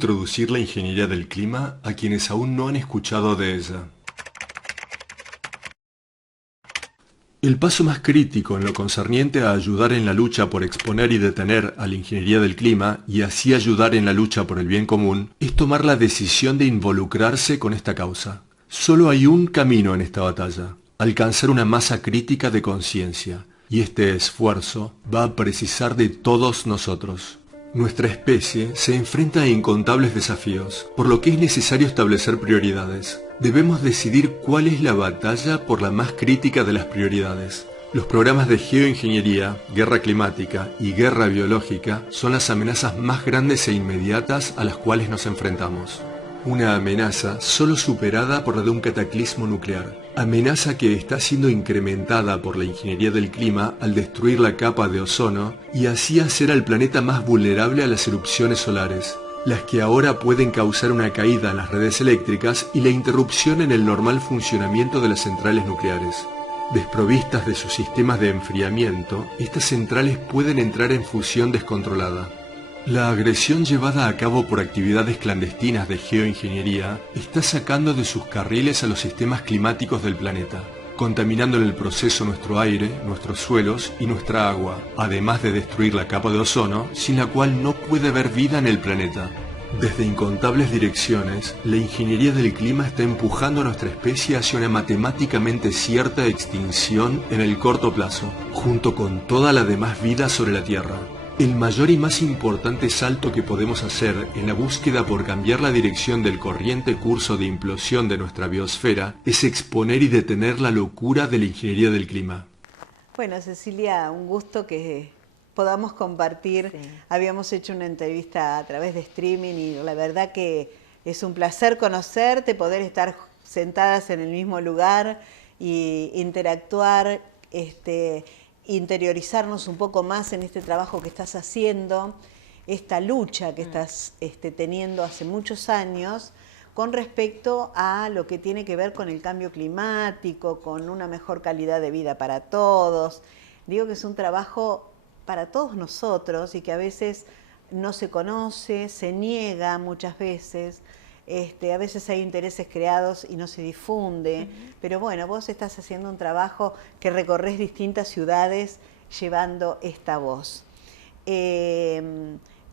introducir la ingeniería del clima a quienes aún no han escuchado de ella. El paso más crítico en lo concerniente a ayudar en la lucha por exponer y detener a la ingeniería del clima y así ayudar en la lucha por el bien común es tomar la decisión de involucrarse con esta causa. Solo hay un camino en esta batalla: alcanzar una masa crítica de conciencia, y este esfuerzo va a precisar de todos nosotros. Nuestra especie se enfrenta a incontables desafíos, por lo que es necesario establecer prioridades. Debemos decidir cuál es la batalla por la más crítica de las prioridades. Los programas de geoingeniería, guerra climática y guerra biológica son las amenazas más grandes e inmediatas a las cuales nos enfrentamos. Una amenaza solo superada por la de un cataclismo nuclear. Amenaza que está siendo incrementada por la ingeniería del clima al destruir la capa de ozono y así hacer al planeta más vulnerable a las erupciones solares, las que ahora pueden causar una caída en las redes eléctricas y la interrupción en el normal funcionamiento de las centrales nucleares. Desprovistas de sus sistemas de enfriamiento, estas centrales pueden entrar en fusión descontrolada. La agresión llevada a cabo por actividades clandestinas de geoingeniería está sacando de sus carriles a los sistemas climáticos del planeta, contaminando en el proceso nuestro aire, nuestros suelos y nuestra agua, además de destruir la capa de ozono, sin la cual no puede haber vida en el planeta. Desde incontables direcciones, la ingeniería del clima está empujando a nuestra especie hacia una matemáticamente cierta extinción en el corto plazo, junto con toda la demás vida sobre la Tierra. El mayor y más importante salto que podemos hacer en la búsqueda por cambiar la dirección del corriente curso de implosión de nuestra biosfera es exponer y detener la locura de la ingeniería del clima. Bueno, Cecilia, un gusto que podamos compartir. Sí. Habíamos hecho una entrevista a través de streaming y la verdad que es un placer conocerte, poder estar sentadas en el mismo lugar y interactuar, interiorizarnos un poco más en este trabajo que estás haciendo, esta lucha que estás teniendo hace muchos años con respecto a lo que tiene que ver con el cambio climático, con una mejor calidad de vida para todos. Digo que es un trabajo para todos nosotros y que a veces no se conoce, se niega muchas veces. A veces hay intereses creados y no se difunde, pero bueno, vos estás haciendo un trabajo que recorres distintas ciudades llevando esta voz.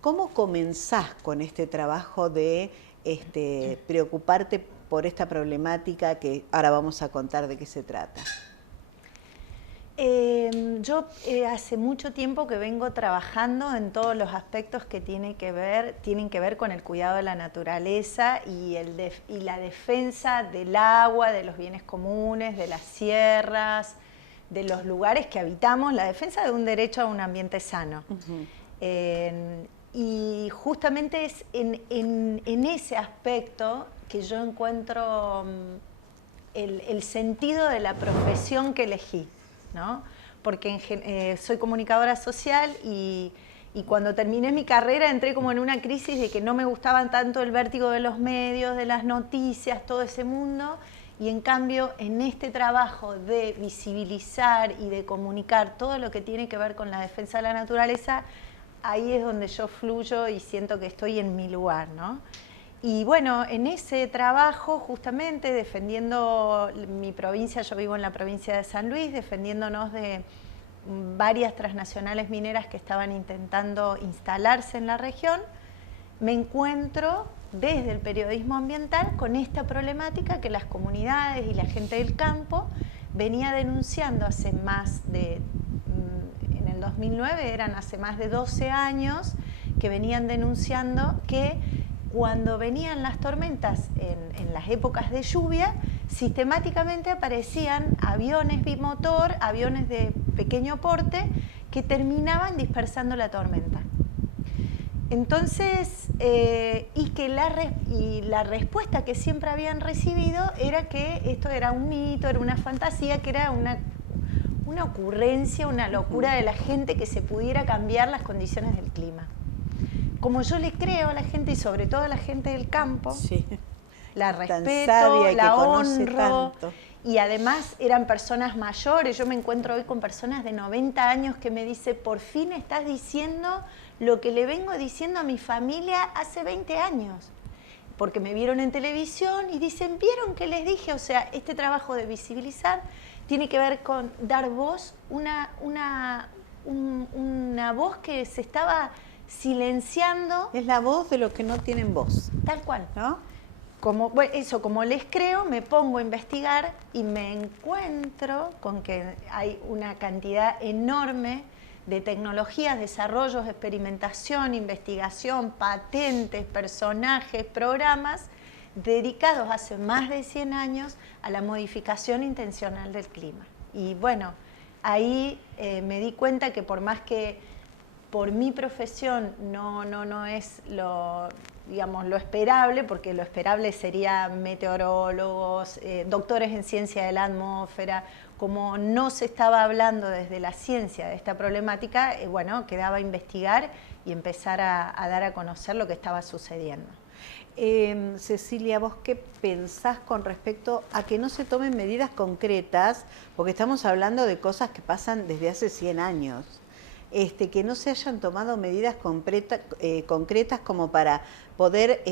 ¿Cómo comenzás con este trabajo de preocuparte por esta problemática que ahora vamos a contar de qué se trata? Yo hace mucho tiempo que vengo trabajando en todos los aspectos que tienen que ver con el cuidado de la naturaleza y la defensa del agua, de los bienes comunes, de las sierras, de los lugares que habitamos, la defensa de un derecho a un ambiente sano. Y justamente es en ese aspecto que yo encuentro el sentido de la profesión que elegí, ¿no? Porque soy comunicadora social y cuando terminé mi carrera entré como en una crisis de que no me gustaban tanto el vértigo de los medios, de las noticias, todo ese mundo, y en cambio en este trabajo de visibilizar y de comunicar todo lo que tiene que ver con la defensa de la naturaleza, ahí es donde yo fluyo y siento que estoy en mi lugar, ¿no? Y bueno, en ese trabajo justamente defendiendo mi provincia, yo vivo en la provincia de San Luis, defendiéndonos de varias transnacionales mineras que estaban intentando instalarse en la región, me encuentro desde el periodismo ambiental con esta problemática que las comunidades y la gente del campo venía denunciando hace más de, en el 2009 eran hace más de 12 años, que venían denunciando que cuando venían las tormentas en las épocas de lluvia, sistemáticamente aparecían aviones bimotor, aviones de pequeño porte, que terminaban dispersando la tormenta. Entonces, la respuesta que siempre habían recibido era que esto era un mito, era una fantasía, que era una ocurrencia, una locura de la gente que se pudiera cambiar las condiciones del clima. Como yo le creo a la gente y sobre todo a la gente del campo, sí, la respeto, la honro y además eran personas mayores. Yo me encuentro hoy con personas de 90 años que me dicen, por fin estás diciendo lo que le vengo diciendo a mi familia hace 20 años. Porque me vieron en televisión y dicen, ¿vieron que les dije? O sea, este trabajo de visibilizar tiene que ver con dar voz, una voz que se estaba silenciando. Es la voz de los que no tienen voz. Tal cual. ¿No? Como, bueno, eso, como les creo, me pongo a investigar y me encuentro con que hay una cantidad enorme de tecnologías, desarrollos, experimentación, investigación, patentes, personajes, programas dedicados hace más de 100 años a la modificación intencional del clima. Y bueno, ahí me di cuenta que por más que por mi profesión no es lo, digamos, lo esperable, porque lo esperable sería meteorólogos, doctores en ciencia de la atmósfera. Como no se estaba hablando desde la ciencia de esta problemática, bueno, quedaba investigar y empezar a dar a conocer lo que estaba sucediendo. Cecilia, ¿vos qué pensás con respecto a que no se tomen medidas concretas? Porque estamos hablando de cosas que pasan desde hace 100 años. Que no se hayan tomado medidas concretas como para poder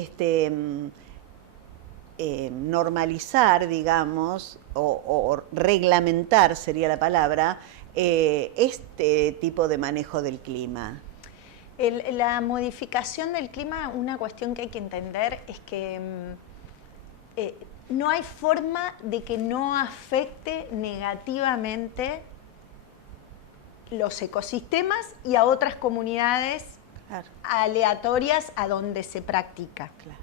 normalizar, digamos, o reglamentar, sería la palabra, este tipo de manejo del clima. La modificación del clima, una cuestión que hay que entender es que no hay forma de que no afecte negativamente los ecosistemas y a otras comunidades, claro, aleatorias a donde se practica. Claro.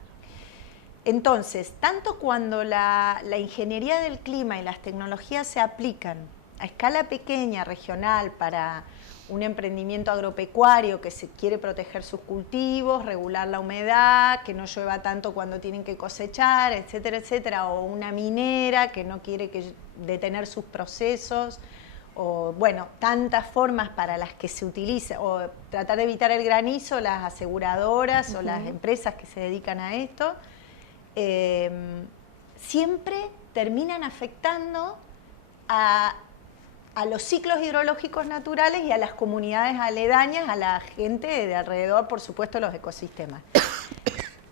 Entonces, tanto cuando la ingeniería del clima y las tecnologías se aplican a escala pequeña, regional, para un emprendimiento agropecuario que se quiere proteger sus cultivos, regular la humedad, que no llueva tanto cuando tienen que cosechar, etcétera, etcétera, o una minera que no quiere detener sus procesos, o bueno, tantas formas para las que se utiliza, o tratar de evitar el granizo, las aseguradoras o las empresas que se dedican a esto, siempre terminan afectando a los ciclos hidrológicos naturales y a las comunidades aledañas, a la gente de alrededor, por supuesto, los ecosistemas.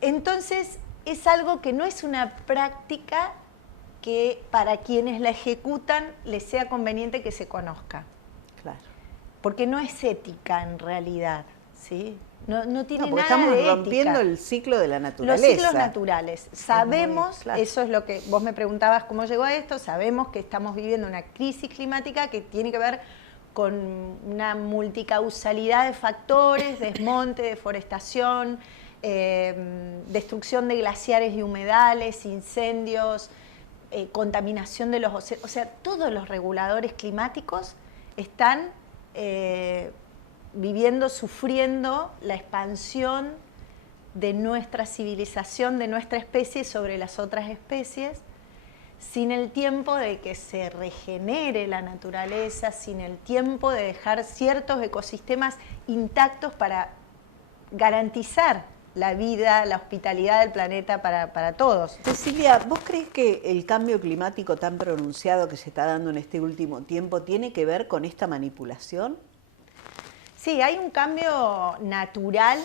Entonces, es algo que no es una práctica que para quienes la ejecutan les sea conveniente que se conozca. Claro. Porque no es ética en realidad, ¿sí? No tiene nada de ética. Estamos rompiendo el ciclo de la naturaleza. Los ciclos naturales. Sabemos, claro, eso es lo que vos me preguntabas cómo llegó a esto, sabemos que estamos viviendo una crisis climática que tiene que ver con una multicausalidad de factores, desmonte, deforestación, destrucción de glaciares y humedales, incendios, contaminación de los océanos. O sea, todos los reguladores climáticos están viviendo, sufriendo la expansión de nuestra civilización, de nuestra especie sobre las otras especies, sin el tiempo de que se regenere la naturaleza, sin el tiempo de dejar ciertos ecosistemas intactos para garantizar la vida, la hospitalidad del planeta para todos. Cecilia, ¿vos crees que el cambio climático tan pronunciado que se está dando en este último tiempo tiene que ver con esta manipulación? Sí, hay un cambio natural,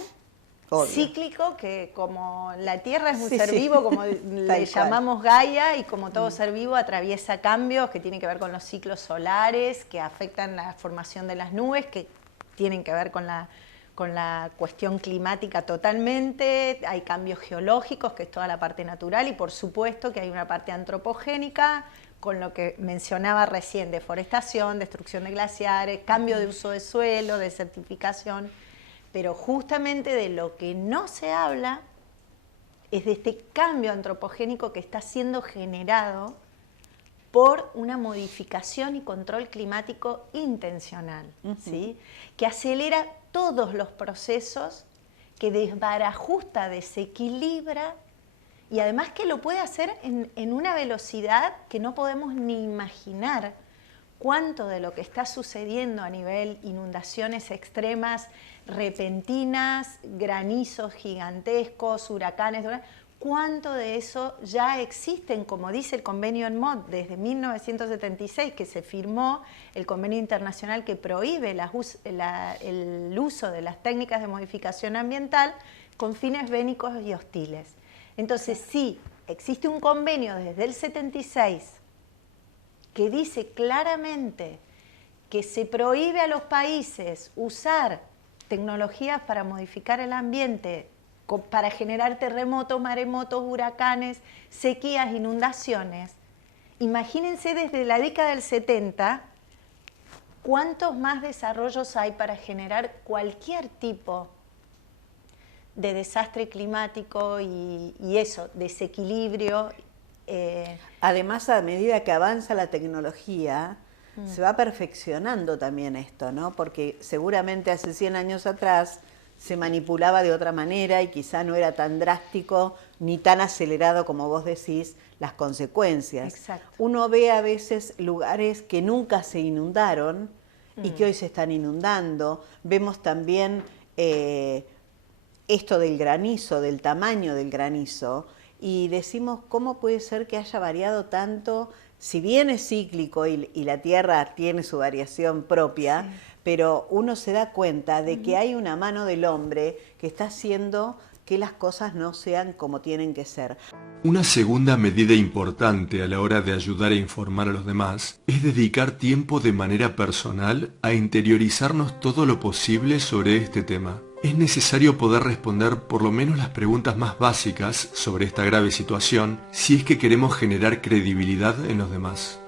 obvio, cíclico, que como la Tierra es un ser vivo, como le llamamos Gaia, y como todo ser vivo atraviesa cambios que tienen que ver con los ciclos solares, que afectan la formación de las nubes, que tienen que ver con la cuestión climática totalmente. Hay cambios geológicos, que es toda la parte natural, y por supuesto que hay una parte antropogénica, con lo que mencionaba recién, deforestación, destrucción de glaciares, cambio de uso de suelo, desertificación, pero justamente de lo que no se habla es de este cambio antropogénico que está siendo generado por una modificación y control climático intencional, ¿sí? Que acelera todos los procesos, que desbarajusta, desequilibra, y además que lo puede hacer en una velocidad que no podemos ni imaginar cuánto de lo que está sucediendo a nivel inundaciones extremas, repentinas, granizos gigantescos, huracanes, cuánto de eso ya existen, como dice el convenio ENMOD, desde 1976 que se firmó el convenio internacional que prohíbe el uso de las técnicas de modificación ambiental con fines bénicos y hostiles. Entonces, sí, existe un convenio desde el 76 que dice claramente que se prohíbe a los países usar tecnologías para modificar el ambiente, para generar terremotos, maremotos, huracanes, sequías, inundaciones. Imagínense desde la década del 70 cuántos más desarrollos hay para generar cualquier tipo de desastre climático y eso, desequilibrio. Además, a medida que avanza la tecnología, se va perfeccionando también esto, ¿no? Porque seguramente hace 100 años atrás se manipulaba de otra manera y quizá no era tan drástico ni tan acelerado como vos decís las consecuencias. Exacto. Uno ve a veces lugares que nunca se inundaron y que hoy se están inundando. Vemos también esto del granizo, del tamaño del granizo, y decimos cómo puede ser que haya variado tanto, si bien es cíclico y la Tierra tiene su variación propia, sí, pero uno se da cuenta de que hay una mano del hombre que está haciendo que las cosas no sean como tienen que ser. Una segunda medida importante a la hora de ayudar a informar a los demás es dedicar tiempo de manera personal a interiorizarnos todo lo posible sobre este tema. Es necesario poder responder por lo menos las preguntas más básicas sobre esta grave situación si es que queremos generar credibilidad en los demás.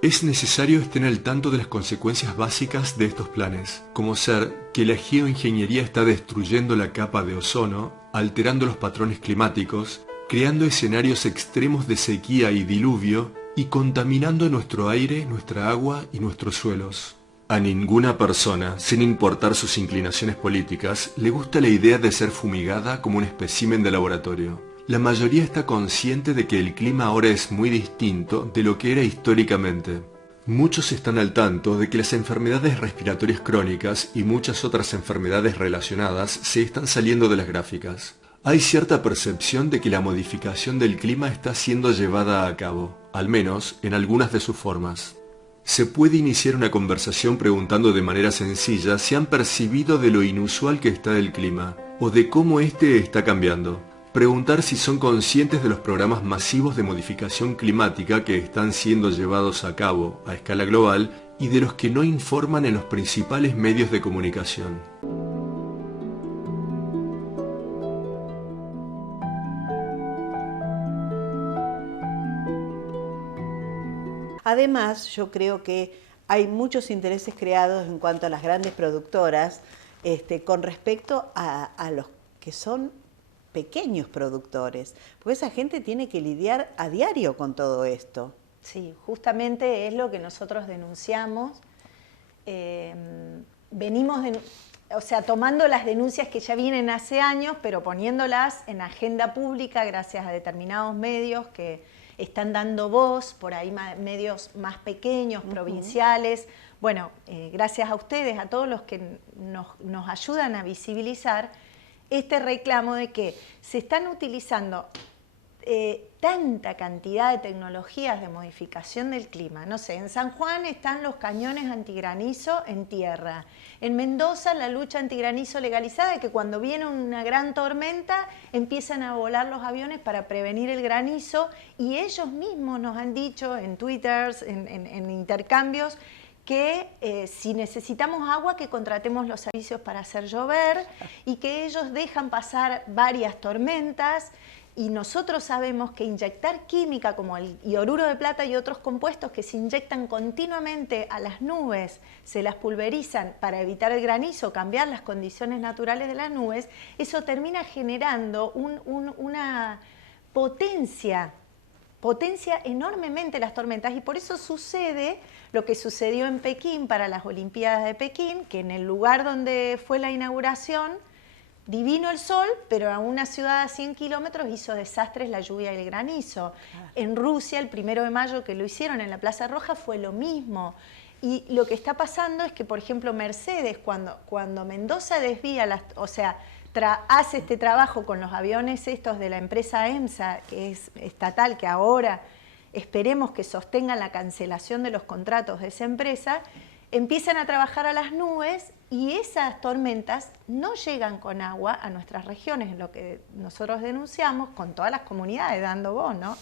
Es necesario estar al tanto de las consecuencias básicas de estos planes, como ser que la geoingeniería está destruyendo la capa de ozono, alterando los patrones climáticos, creando escenarios extremos de sequía y diluvio y contaminando nuestro aire, nuestra agua y nuestros suelos. A ninguna persona, sin importar sus inclinaciones políticas, le gusta la idea de ser fumigada como un espécimen de laboratorio. La mayoría está consciente de que el clima ahora es muy distinto de lo que era históricamente. Muchos están al tanto de que las enfermedades respiratorias crónicas y muchas otras enfermedades relacionadas se están saliendo de las gráficas. Hay cierta percepción de que la modificación del clima está siendo llevada a cabo, al menos en algunas de sus formas. Se puede iniciar una conversación preguntando de manera sencilla si han percibido de lo inusual que está el clima, o de cómo éste está cambiando. Preguntar si son conscientes de los programas masivos de modificación climática que están siendo llevados a cabo a escala global y de los que no informan en los principales medios de comunicación. Además, yo creo que hay muchos intereses creados en cuanto a las grandes productoras con respecto a los que son pequeños productores, porque esa gente tiene que lidiar a diario con todo esto. Sí, justamente es lo que nosotros denunciamos. Venimos, tomando las denuncias que ya vienen hace años, pero poniéndolas en agenda pública gracias a determinados medios que están dando voz, por ahí medios más pequeños, provinciales. Bueno, gracias a ustedes, a todos los que nos ayudan a visibilizar este reclamo de que se están utilizando tanta cantidad de tecnologías de modificación del clima. No sé, en San Juan están los cañones antigranizo en tierra. En Mendoza la lucha antigranizo legalizada, que cuando viene una gran tormenta empiezan a volar los aviones para prevenir el granizo, y ellos mismos nos han dicho en Twitter, en intercambios, que si necesitamos agua, que contratemos los servicios para hacer llover, y que ellos dejan pasar varias tormentas, y nosotros sabemos que inyectar química como el ioduro de plata y otros compuestos que se inyectan continuamente a las nubes, se las pulverizan para evitar el granizo, cambiar las condiciones naturales de las nubes, eso termina generando una potencia enormemente las tormentas, y por eso sucede lo que sucedió en Pekín para las Olimpiadas de Pekín, que en el lugar donde fue la inauguración, divino el sol, pero a una ciudad a 100 kilómetros hizo desastres la lluvia y el granizo. En Rusia, el 1 de mayo que lo hicieron en la Plaza Roja, fue lo mismo. Y lo que está pasando es que, por ejemplo, Mercedes, cuando Mendoza desvía, hace este trabajo con los aviones estos de la empresa EMSA, que es estatal, que ahora esperemos que sostengan la cancelación de los contratos de esa empresa, empiezan a trabajar a las nubes y esas tormentas no llegan con agua a nuestras regiones, lo que nosotros denunciamos con todas las comunidades dando voz, ¿no?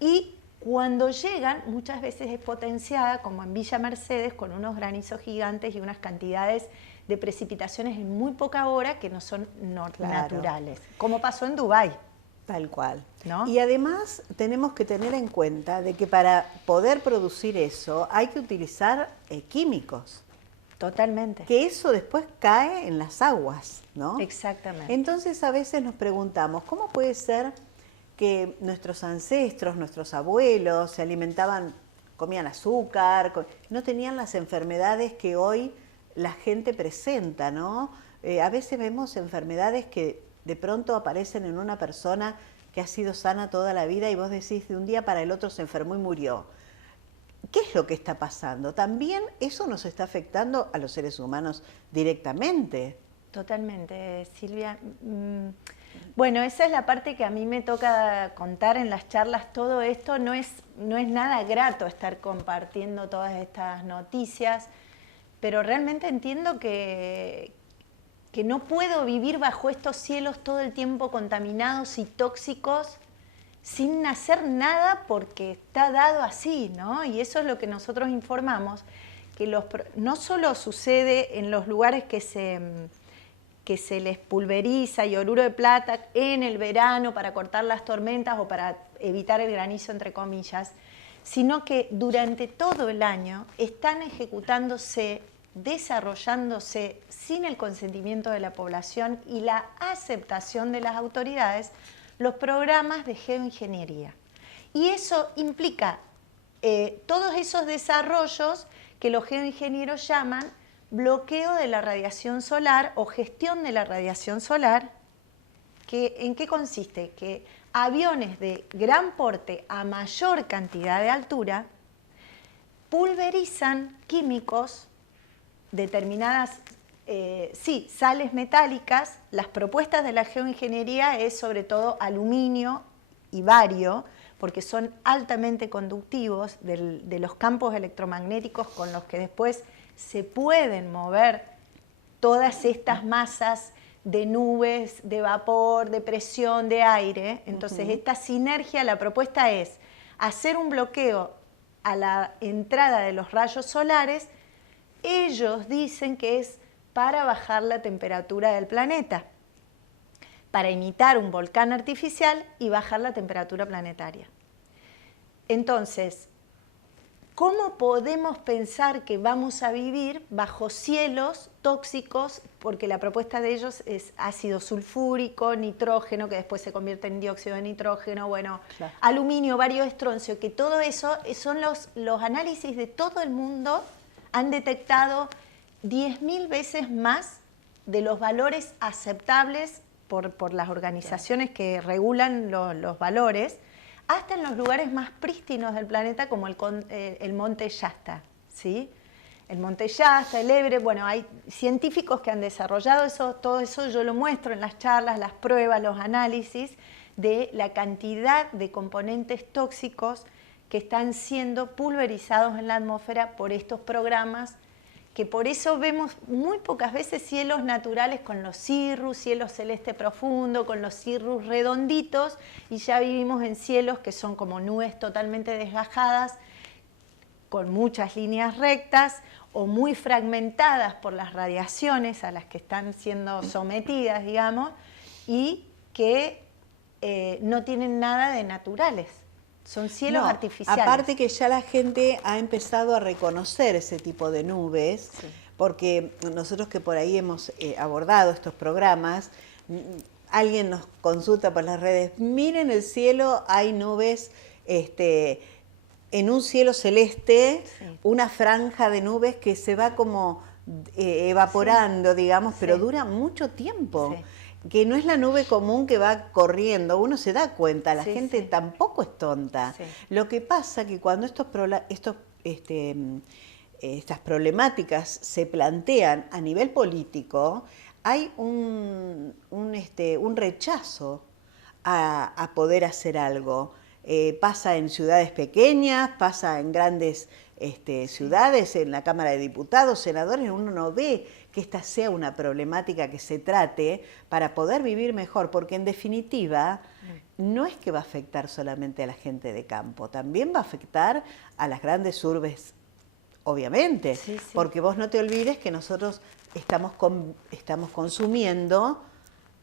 Y cuando llegan, muchas veces es potenciada, como en Villa Mercedes, con unos granizos gigantes y unas cantidades de precipitaciones en muy poca hora que no son naturales, como pasó en Dubái. Tal cual. ¿No? Y además tenemos que tener en cuenta de que para poder producir eso hay que utilizar químicos. Totalmente. Que eso después cae en las aguas, ¿no? Exactamente. Entonces a veces nos preguntamos, ¿cómo puede ser que nuestros ancestros, nuestros abuelos se alimentaban, comían azúcar, no tenían las enfermedades que hoy la gente presenta, ¿no? A veces vemos enfermedades que de pronto aparecen en una persona que ha sido sana toda la vida y vos decís de un día para el otro se enfermó y murió. ¿Qué es lo que está pasando? También eso nos está afectando a los seres humanos directamente. Totalmente, Silvia. Bueno, esa es la parte que a mí me toca contar en las charlas. Todo esto no es nada grato estar compartiendo todas estas noticias, pero realmente entiendo que no puedo vivir bajo estos cielos todo el tiempo contaminados y tóxicos sin hacer nada porque está dado así, ¿no? Y eso es lo que nosotros informamos, que no solo sucede en los lugares que se les pulveriza iodouro de plata en el verano para cortar las tormentas o para evitar el granizo, entre comillas, sino que durante todo el año están ejecutándose, desarrollándose sin el consentimiento de la población y la aceptación de las autoridades los programas de geoingeniería. Y eso implica todos esos desarrollos que los geoingenieros llaman bloqueo de la radiación solar o gestión de la radiación solar. ¿En qué consiste? Que aviones de gran porte a mayor cantidad de altura pulverizan químicos, determinadas sales metálicas. Las propuestas de la geoingeniería es sobre todo aluminio y bario, porque son altamente conductivos de los campos electromagnéticos con los que después se pueden mover todas estas masas de nubes, de vapor, de presión, de aire. Entonces, esta sinergia, la propuesta es hacer un bloqueo a la entrada de los rayos solares. Ellos dicen que es para bajar la temperatura del planeta, para imitar un volcán artificial y bajar la temperatura planetaria. Entonces, ¿cómo podemos pensar que vamos a vivir bajo cielos tóxicos? Porque la propuesta de ellos es ácido sulfúrico, nitrógeno, que después se convierte en dióxido de nitrógeno, bueno, claro, aluminio, bario, estroncio, que todo eso son los análisis de todo el mundo han detectado 10.000 veces más de los valores aceptables por las organizaciones que regulan los valores, hasta en los lugares más prístinos del planeta, como el Monte Shasta, ¿sí? El Monte Shasta, el Everest, bueno, hay científicos que han desarrollado eso, todo eso yo lo muestro en las charlas, las pruebas, los análisis de la cantidad de componentes tóxicos que están siendo pulverizados en la atmósfera por estos programas, que por eso vemos muy pocas veces cielos naturales con los cirrus, cielo celeste profundo, con los cirrus redonditos, y ya vivimos en cielos que son como nubes totalmente desgajadas, con muchas líneas rectas o muy fragmentadas por las radiaciones a las que están siendo sometidas, digamos, y que no tienen nada de naturales. Son cielos artificiales. Aparte que ya la gente ha empezado a reconocer ese tipo de nubes, sí, porque nosotros que por ahí hemos abordado estos programas, alguien nos consulta por las redes, miren el cielo, hay nubes, en un cielo celeste, sí, una franja de nubes que se va como evaporando, sí, digamos, pero sí, dura mucho tiempo. Sí. Que no es la nube común que va corriendo, uno se da cuenta, la gente tampoco es tonta. Sí. Lo que pasa que cuando estas problemáticas se plantean a nivel político, hay un rechazo a poder hacer algo. Pasa en ciudades pequeñas, pasa en grandes ciudades, en la Cámara de Diputados, senadores, uno no ve que esta sea una problemática que se trate para poder vivir mejor, porque en definitiva no es que va a afectar solamente a la gente de campo, también va a afectar a las grandes urbes, obviamente, Sí, sí. porque vos no te olvides que nosotros estamos consumiendo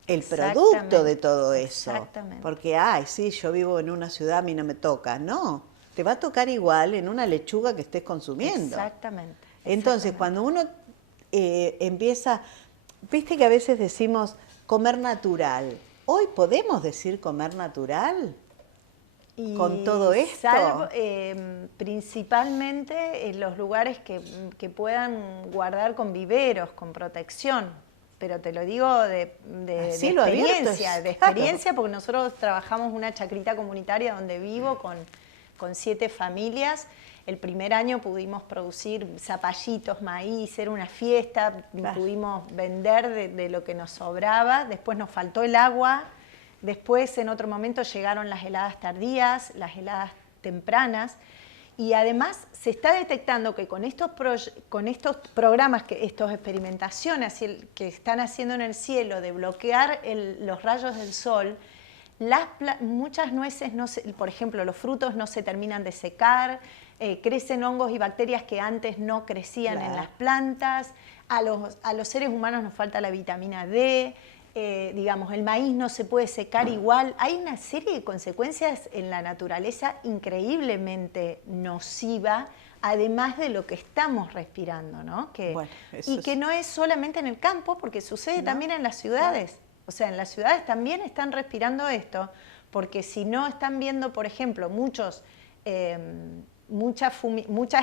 el producto de todo eso. Exactamente. Porque, ay, sí, yo vivo en una ciudad, a mí no me toca. No, te va a tocar igual en una lechuga que estés consumiendo. Exactamente. Entonces, cuando uno empieza, viste que a veces decimos comer natural. ¿Hoy podemos decir comer natural? Y con todo esto. salvo, principalmente en los lugares que puedan guardar con viveros, con protección. Pero te lo digo de Cielo abierto experiencia, es, claro. porque nosotros trabajamos una chacrita comunitaria donde vivo con 7 familias. El primer año pudimos producir zapallitos, maíz, era una fiesta, Claro. pudimos vender de lo que nos sobraba, después nos faltó el agua, después en otro momento llegaron las heladas tardías, las heladas tempranas, y además se está detectando que con estos programas, estas experimentaciones que están haciendo en el cielo de bloquear los rayos del sol, muchas nueces, por ejemplo, los frutos no se terminan de secar, crecen hongos y bacterias que antes no crecían en las plantas, a los seres humanos nos falta la vitamina D, digamos, el maíz no se puede secar igual. Hay una serie de consecuencias en la naturaleza increíblemente nociva, además de lo que estamos respirando, ¿no? Que no es solamente en el campo, porque sucede también en las ciudades. Claro. O sea, en las ciudades también están respirando esto, porque si no están viendo, por ejemplo, muchas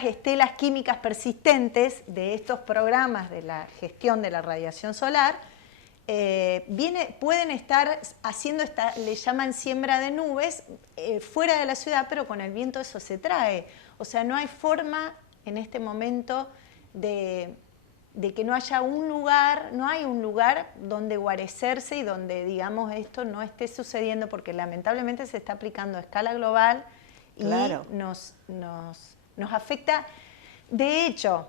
estelas químicas persistentes de estos programas de la gestión de la radiación solar, pueden estar haciendo le llaman siembra de nubes fuera de la ciudad, pero con el viento eso se trae. O sea, no hay forma en este momento de que no haya no hay un lugar donde guarecerse y donde, digamos, esto no esté sucediendo, porque lamentablemente se está aplicando a escala global y claro, nos afecta. De hecho,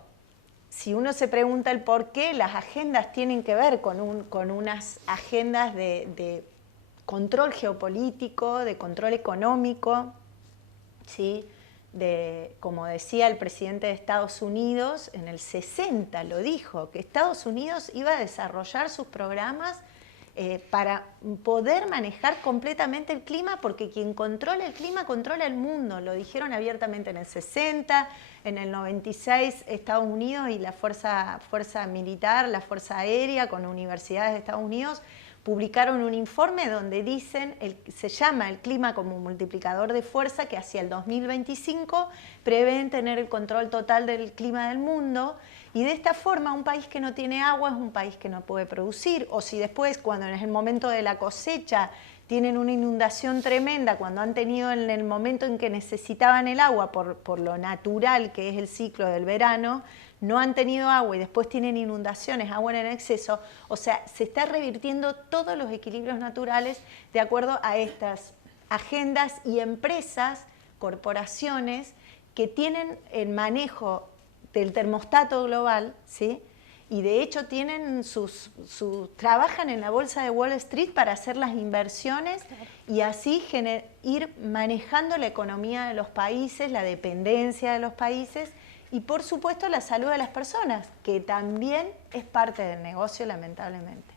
si uno se pregunta el por qué, las agendas tienen que ver con unas agendas de control geopolítico, de control económico, ¿sí? Como decía el presidente de Estados Unidos, en el 60 lo dijo, que Estados Unidos iba a desarrollar sus programas para poder manejar completamente el clima, porque quien controla el clima controla el mundo. Lo dijeron abiertamente en el 60, en el 96 Estados Unidos y la fuerza militar, la fuerza aérea con universidades de Estados Unidos publicaron un informe donde dicen, se llama el clima como multiplicador de fuerza, que hacia el 2025 prevén tener el control total del clima del mundo, y de esta forma un país que no tiene agua es un país que no puede producir, o si después, cuando es el momento de la cosecha, tienen una inundación tremenda, cuando han tenido en el momento en que necesitaban el agua por lo natural que es el ciclo del verano, no han tenido agua y después tienen inundaciones, agua en exceso, o sea, se está revirtiendo todos los equilibrios naturales de acuerdo a estas agendas y empresas, corporaciones que tienen el manejo del termostato global, ¿sí? Y de hecho tienen trabajan en la bolsa de Wall Street para hacer las inversiones y así ir manejando la economía de los países, la dependencia de los países y por supuesto la salud de las personas, que también es parte del negocio, lamentablemente.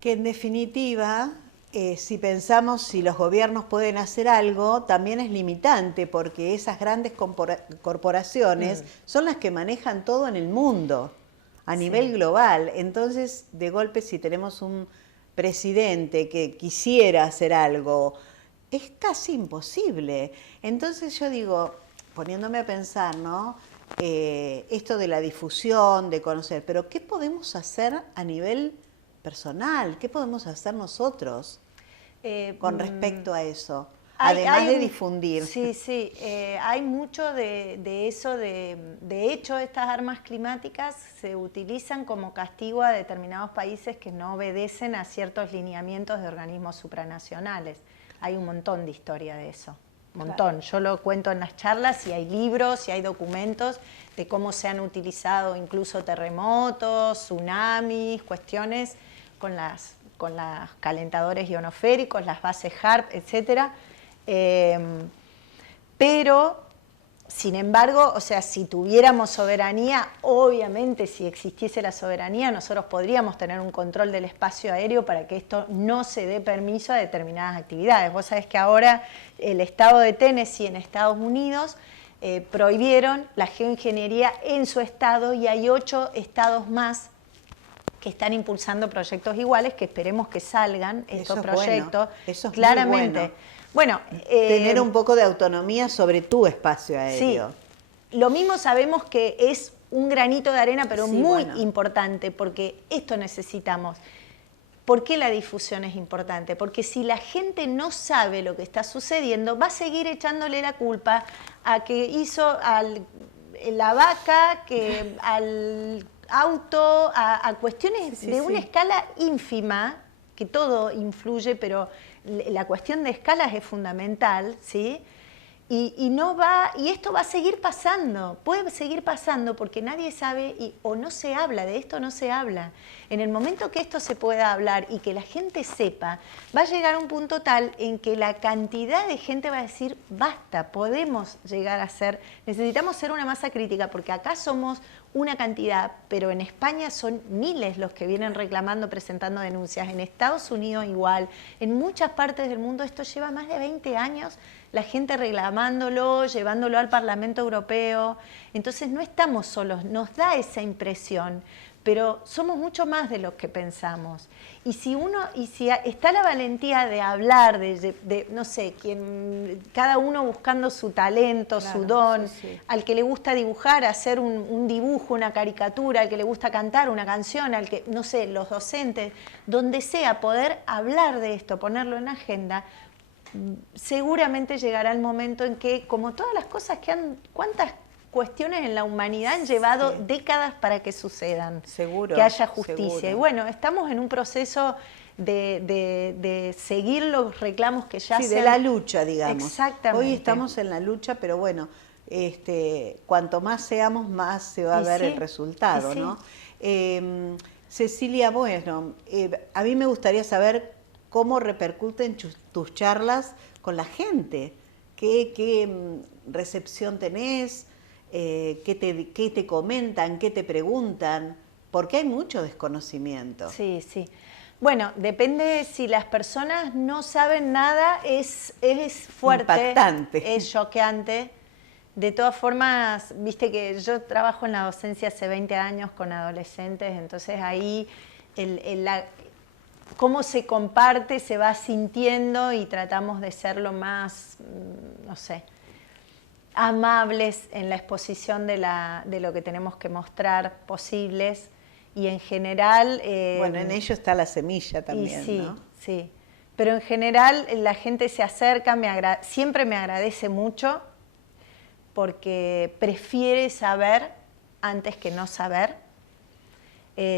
Que en definitiva, si pensamos si los gobiernos pueden hacer algo, también es limitante, porque esas grandes corporaciones son las que manejan todo en el mundo, a nivel global. Entonces, de golpe, si tenemos un presidente que quisiera hacer algo, es casi imposible. Entonces yo digo, poniéndome a pensar, ¿no? Esto de la difusión, de conocer, pero ¿qué podemos hacer a nivel personal? ¿Qué podemos hacer nosotros con respecto a eso? además de difundir. Sí, sí, hay mucho de eso. De hecho, estas armas climáticas se utilizan como castigo a determinados países que no obedecen a ciertos lineamientos de organismos supranacionales. Hay un montón de historia de eso, un montón. Claro. Yo lo cuento en las charlas y hay libros y hay documentos de cómo se han utilizado incluso terremotos, tsunamis, cuestiones con los calentadores ionosféricos, las bases HAARP, etcétera. Pero, sin embargo, o sea, si tuviéramos soberanía, obviamente si existiese la soberanía, nosotros podríamos tener un control del espacio aéreo para que esto no se dé permiso a determinadas actividades. Vos sabés que ahora el estado de Tennessee en Estados Unidos prohibieron la geoingeniería en su estado y hay 8 estados más que están impulsando proyectos iguales, que esperemos que salgan estos proyectos. Bueno. Eso es claramente. Muy bueno. Bueno, tener un poco de autonomía sobre tu espacio aéreo. Sí. Lo mismo sabemos que es un granito de arena, pero sí, muy bueno. importante, porque esto necesitamos. ¿Por qué la difusión es importante? Porque si la gente no sabe lo que está sucediendo, va a seguir echándole la culpa a que hizo la vaca, que al auto, a cuestiones de una escala ínfima, que todo influye, pero la cuestión de escalas es fundamental, ¿sí? Y esto va a seguir pasando, puede seguir pasando porque nadie sabe o no se habla, de esto no se habla. En el momento que esto se pueda hablar y que la gente sepa, va a llegar a un punto tal en que la cantidad de gente va a decir, basta, podemos llegar a ser, necesitamos ser una masa crítica porque acá somos una cantidad, pero en España son miles los que vienen reclamando, presentando denuncias, en Estados Unidos igual, en muchas partes del mundo esto lleva más de 20 años, la gente reclamándolo, llevándolo al Parlamento Europeo, entonces no estamos solos, nos da esa impresión, pero somos mucho más de lo que pensamos. Y si está la valentía de hablar, no sé, cada uno buscando su talento, claro, su don, al que le gusta dibujar, hacer un dibujo, una caricatura, al que le gusta cantar una canción, al que, no sé, los docentes, donde sea, poder hablar de esto, ponerlo en agenda, seguramente llegará el momento en que, como todas las cosas ¿cuántas cuestiones en la humanidad han llevado décadas para que sucedan? Seguro. Que haya justicia. Seguro. Y bueno, estamos en un proceso de seguir los reclamos que ya de la lucha, digamos. Exactamente. Hoy estamos en la lucha, pero bueno, cuanto más seamos, más se va a ver el resultado, ¿no? Cecilia, bueno, a mí me gustaría saber cómo repercuten tus charlas con la gente. ¿Qué recepción tenés? ¿Qué te comentan? ¿Qué te preguntan? Porque hay mucho desconocimiento. Sí, sí. Bueno, depende si las personas no saben nada, es fuerte. Impactante. Es choqueante. De todas formas, viste que yo trabajo en la docencia hace 20 años con adolescentes, entonces ahí cómo se comparte, se va sintiendo y tratamos de ser lo más, no sé, amables en la exposición de lo que tenemos que mostrar posibles y en general... bueno, en ello está la semilla también, sí, ¿no? Sí, pero en general la gente se acerca, siempre me agradece mucho porque prefiere saber antes que no saber.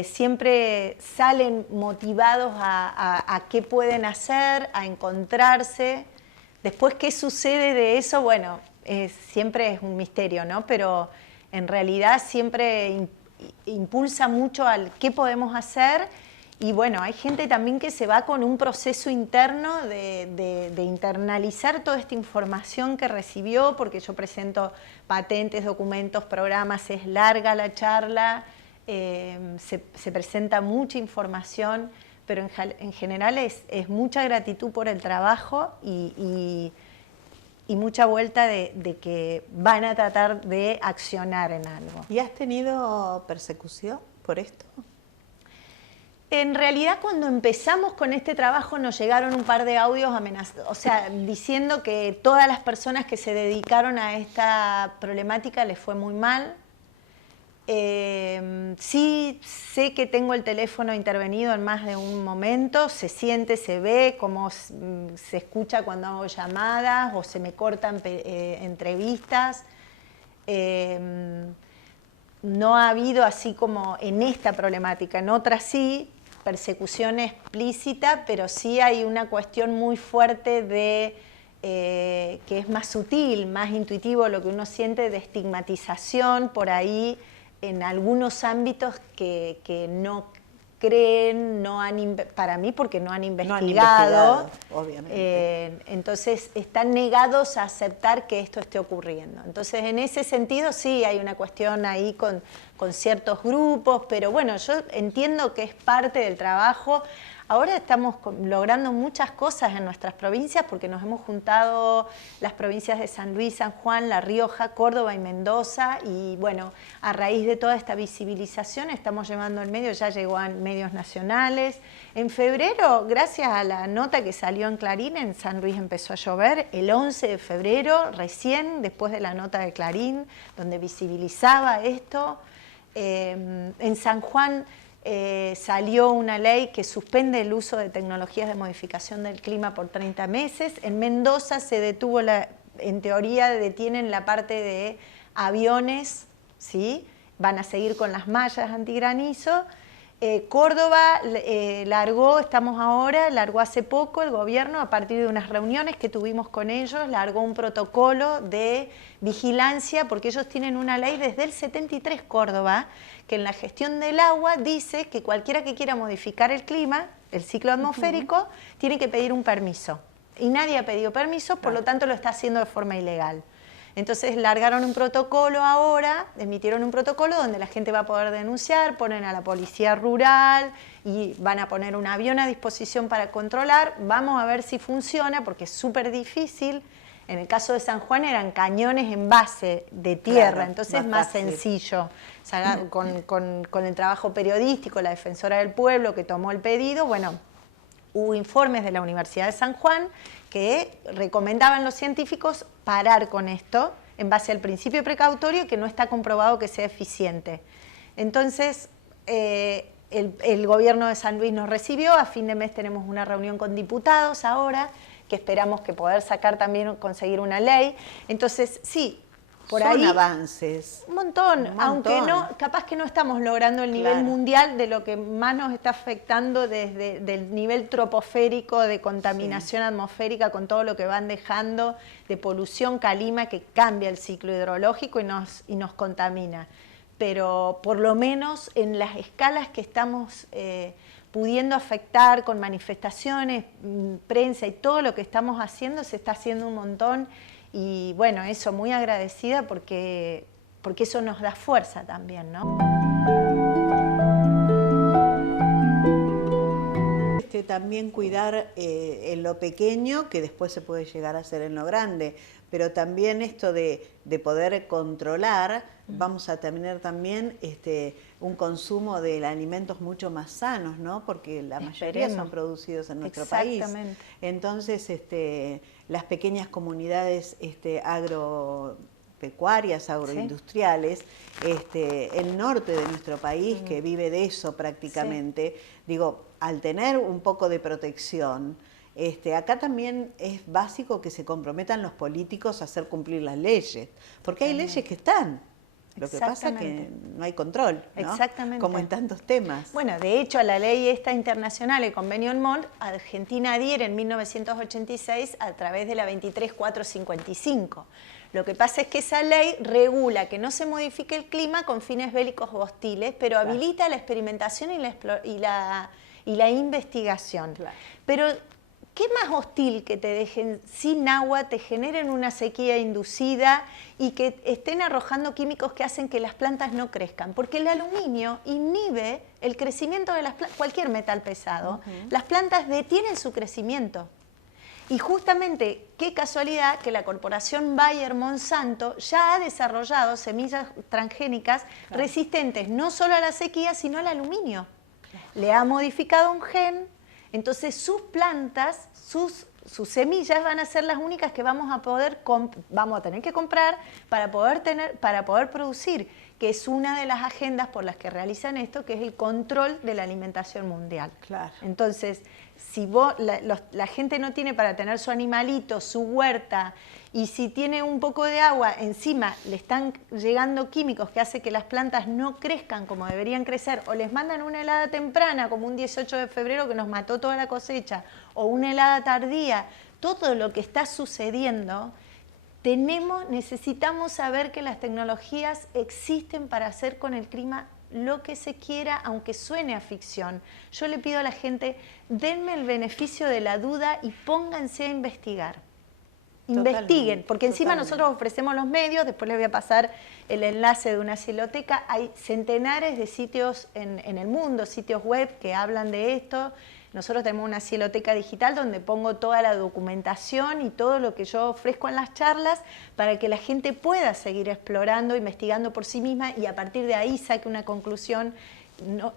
Siempre salen motivados a qué pueden hacer, a encontrarse. Después, ¿qué sucede de eso? Bueno, siempre es un misterio, ¿no? Pero en realidad siempre impulsa mucho al qué podemos hacer. Y bueno, hay gente también que se va con un proceso interno de internalizar toda esta información que recibió, porque yo presento patentes, documentos, programas, es larga la charla. Se presenta mucha información, pero en general es mucha gratitud por el trabajo y mucha vuelta de que van a tratar de accionar en algo. ¿Y has tenido persecución por esto? En realidad, cuando empezamos con este trabajo nos llegaron un par de audios diciendo que todas las personas que se dedicaron a esta problemática les fue muy mal. Sí sé que tengo el teléfono intervenido en más de un momento, se siente, se ve, cómo se escucha cuando hago llamadas o se me cortan entrevistas. No ha habido, así como en esta problemática, en otras sí, persecución explícita, pero sí hay una cuestión muy fuerte de que es más sutil, más intuitivo lo que uno siente de estigmatización por ahí en algunos ámbitos que no creen, para mí porque no han investigado, obviamente. Entonces están negados a aceptar que esto esté ocurriendo. Entonces en ese sentido sí hay una cuestión ahí con ciertos grupos, pero bueno, yo entiendo que es parte del trabajo. Ahora estamos logrando muchas cosas en nuestras provincias porque nos hemos juntado las provincias de San Luis, San Juan, La Rioja, Córdoba y Mendoza, y bueno, a raíz de toda esta visibilización estamos llevando el medio, ya llegó a medios nacionales. En febrero, gracias a la nota que salió en Clarín, en San Luis empezó a llover, el 11 de febrero, recién después de la nota de Clarín, donde visibilizaba esto. En San Juan salió una ley que suspende el uso de tecnologías de modificación del clima por 30 meses. En Mendoza se detuvo, en teoría detienen la parte de aviones, ¿sí? Van a seguir con las mallas antigranizo. Córdoba largó hace poco el gobierno, a partir de unas reuniones que tuvimos con ellos, largó un protocolo de vigilancia, porque ellos tienen una ley desde el 73, Córdoba, que en la gestión del agua dice que cualquiera que quiera modificar el clima, el ciclo atmosférico, tiene que pedir un permiso. Y nadie ha pedido permiso, por lo tanto lo está haciendo de forma ilegal. Entonces largaron un protocolo ahora, emitieron un protocolo donde la gente va a poder denunciar, ponen a la policía rural y van a poner un avión a disposición para controlar. Vamos a ver si funciona porque es súper difícil. En el caso de San Juan eran cañones en base de tierra, claro, entonces es más sencillo. O sea, con el trabajo periodístico, la defensora del pueblo que tomó el pedido, bueno, hubo informes de la Universidad de San Juan que recomendaban a los científicos parar con esto en base al principio precautorio que no está comprobado que sea eficiente. Entonces, el gobierno de San Luis nos recibió, a fin de mes tenemos una reunión con diputados ahora, que esperamos que poder sacar también, conseguir una ley. Entonces, sí, por Son ahí avances. Un montón, aunque no, capaz que no estamos logrando el nivel mundial de lo que más nos está afectando desde el nivel troposférico de contaminación atmosférica con todo lo que van dejando de polución, calima, que cambia el ciclo hidrológico y nos contamina. Pero por lo menos en las escalas que estamos pudiendo afectar con manifestaciones, prensa y todo lo que estamos haciendo, se está haciendo un montón. Y bueno, eso, muy agradecida porque eso nos da fuerza también, ¿no? También cuidar en lo pequeño, que después se puede llegar a hacer en lo grande, pero también esto de poder controlar, vamos a tener también un consumo de alimentos mucho más sanos, ¿no? Porque la mayoría son producidos en nuestro país. Entonces, las pequeñas comunidades agropecuarias, agroindustriales, el norte de nuestro país, que vive de eso prácticamente, digo, al tener un poco de protección, acá también es básico que se comprometan los políticos a hacer cumplir las leyes, porque hay leyes que están. Lo que pasa es que no hay control, ¿no? Exactamente. Como en tantos temas. Bueno, de hecho, a la ley esta internacional, el Convenio en Mont, Argentina adhiere en 1986 a través de la 23455. Lo que pasa es que esa ley regula que no se modifique el clima con fines bélicos o hostiles, pero habilita la experimentación y la investigación. Claro. Pero ¿qué más hostil que te dejen sin agua, te generen una sequía inducida y que estén arrojando químicos que hacen que las plantas no crezcan? Porque el aluminio inhibe el crecimiento de las plantas, cualquier metal pesado. Las plantas detienen su crecimiento. Y justamente, qué casualidad que la corporación Bayer Monsanto ya ha desarrollado semillas transgénicas resistentes no solo a la sequía, sino al aluminio. Le ha modificado un gen. Entonces sus plantas, sus semillas van a ser las únicas que vamos a tener que comprar para poder producir. que es una de las agendas por las que realizan esto, que es el control de la alimentación mundial. Claro. Entonces, si la gente no tiene para tener su animalito, su huerta, y si tiene un poco de agua, encima le están llegando químicos que hacen que las plantas no crezcan como deberían crecer, o les mandan una helada temprana, como un 18 de febrero que nos mató toda la cosecha, o una helada tardía, todo lo que está sucediendo, necesitamos saber que las tecnologías existen para hacer con el clima lo que se quiera, aunque suene a ficción. Yo le pido a la gente, denme el beneficio de la duda y pónganse a investigar. Investiguen, porque encima nosotros ofrecemos los medios, después les voy a pasar el enlace de una cieloteca, hay centenares de sitios en el mundo, sitios web que hablan de esto. Nosotros tenemos una cieloteca digital donde pongo toda la documentación y todo lo que yo ofrezco en las charlas para que la gente pueda seguir explorando, investigando por sí misma y a partir de ahí saque una conclusión.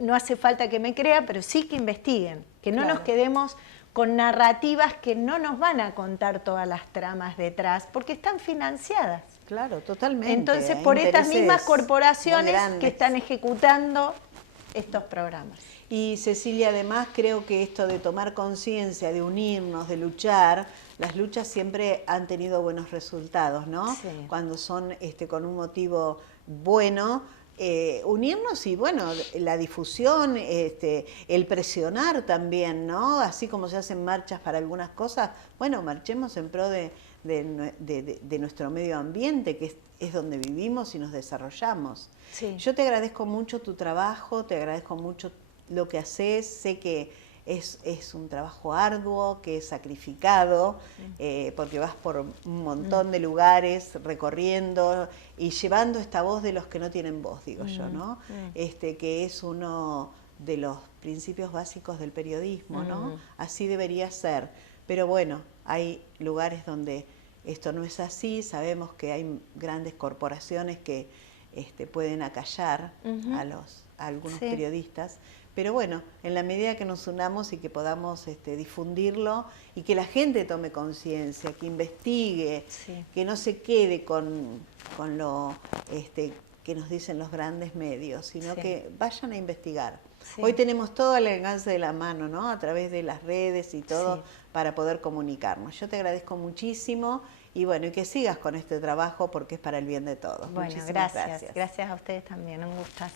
No hace falta que me crea, pero sí que investiguen, que no nos quedemos con narrativas que no nos van a contar todas las tramas detrás, porque están financiadas. Claro, totalmente. Entonces, por estas mismas corporaciones que están ejecutando estos programas. Y Cecilia, además creo que esto de tomar conciencia, de unirnos, de luchar, las luchas siempre han tenido buenos resultados, ¿no? Sí. Cuando son con un motivo bueno, unirnos y bueno, la difusión, el presionar también, ¿no? Así como se hacen marchas para algunas cosas, bueno, marchemos en pro de nuestro medio ambiente, que es donde vivimos y nos desarrollamos. Sí. Yo te agradezco mucho tu trabajo, te agradezco mucho lo que haces, sé que es un trabajo arduo, que es sacrificado, porque vas por un montón de lugares recorriendo y llevando esta voz de los que no tienen voz, digo yo, ¿no? Que es uno de los principios básicos del periodismo, ¿no? Así debería ser. Pero bueno, hay lugares donde esto no es así, sabemos que hay grandes corporaciones que pueden acallar a algunos periodistas. Pero bueno, en la medida que nos unamos y que podamos difundirlo y que la gente tome conciencia, que investigue, que no se quede con lo que nos dicen los grandes medios, sino que vayan a investigar. Hoy tenemos todo al alcance de la mano, ¿no? A través de las redes y todo para poder comunicarnos. Yo te agradezco muchísimo y bueno, y que sigas con este trabajo porque es para el bien de todos. Bueno, Muchísimas gracias. Gracias a ustedes también, un gustazo.